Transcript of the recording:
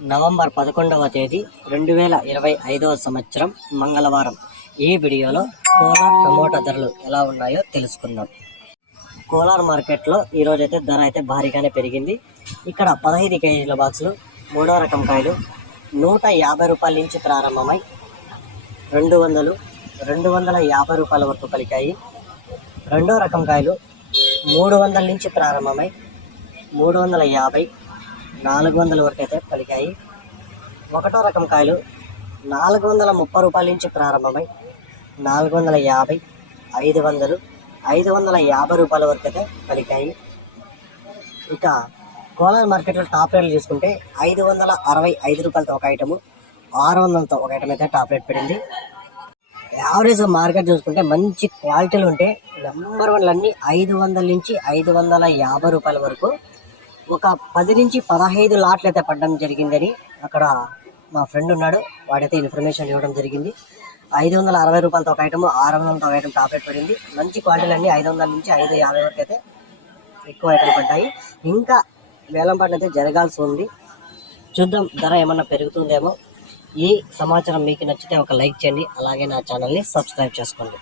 November పదకొండవ తేదీ రెండు వేల ఇరవై ఐదవ సంవత్సరం మంగళవారం. ఈ వీడియోలో కోలార్ టమోటా ధరలు ఎలా ఉన్నాయో తెలుసుకుందాం. కోలార్ మార్కెట్లో ఈరోజైతే ధర అయితే భారీగానే పెరిగింది. ఇక్కడ పదహైదు కేజీల బాక్సులు మూడో రకం కాయలు నూట యాభై రూపాయల నుంచి ప్రారంభమై రెండు వందలు రెండు వందల యాభై రూపాయల వరకు పలికాయి. రెండో రకం కాయలు మూడు వందల నుంచి ప్రారంభమై మూడు వందల యాభై నాలుగు వందల వరకు అయితే పలికాయి. ఒకటో రకం కాయలు నాలుగు వందల ముప్పై రూపాయల నుంచి ప్రారంభమై నాలుగు వందల యాభై ఐదు వందలు ఐదు వందల యాభై రూపాయల వరకు అయితే పలికాయి. ఇక కోలార్ మార్కెట్లో టాప్ రేట్లు చూసుకుంటే ఐదు వందల అరవై ఐదు రూపాయలతో ఒక ఐటము ఆరు వందలతో ఒక ఐటమ్ అయితే టాప్ రేట్ పడింది యావరేజ్ మార్కెట్ చూసుకుంటే మంచి క్వాలిటీలు ఉంటే నెంబర్ వన్లు అన్నీ ఐదు వందల నుంచి ఐదు వందల యాభై రూపాయల వరకు ఒక పది నుంచి పదహైదు లాట్లు అయితే పడడం జరిగిందని అక్కడ మా ఫ్రెండ్ ఉన్నాడు. వాడైతే ఇన్ఫర్మేషన్ ఇవ్వడం జరిగింది. ఐదు వందల అరవై రూపాయలతో ఒక ఐటమ్ ఆరు వందలతో ఒక ఐటమ్ టాప్ పడింది. మంచి క్వాలిటీలన్నీ ఐదు వందల నుంచి ఐదు యాభై వరకు అయితే ఎక్కువ ఐటమ్ పడ్డాయి. ఇంకా వేలం పాటలు అయితే జరగాల్సి ఉంది. చూద్దాం ధర ఏమన్నా పెరుగుతుందేమో. ఈ సమాచారం మీకు నచ్చితే ఒక లైక్ చేయండి. అలాగే నా ఛానల్ని సబ్స్క్రైబ్ చేసుకోండి.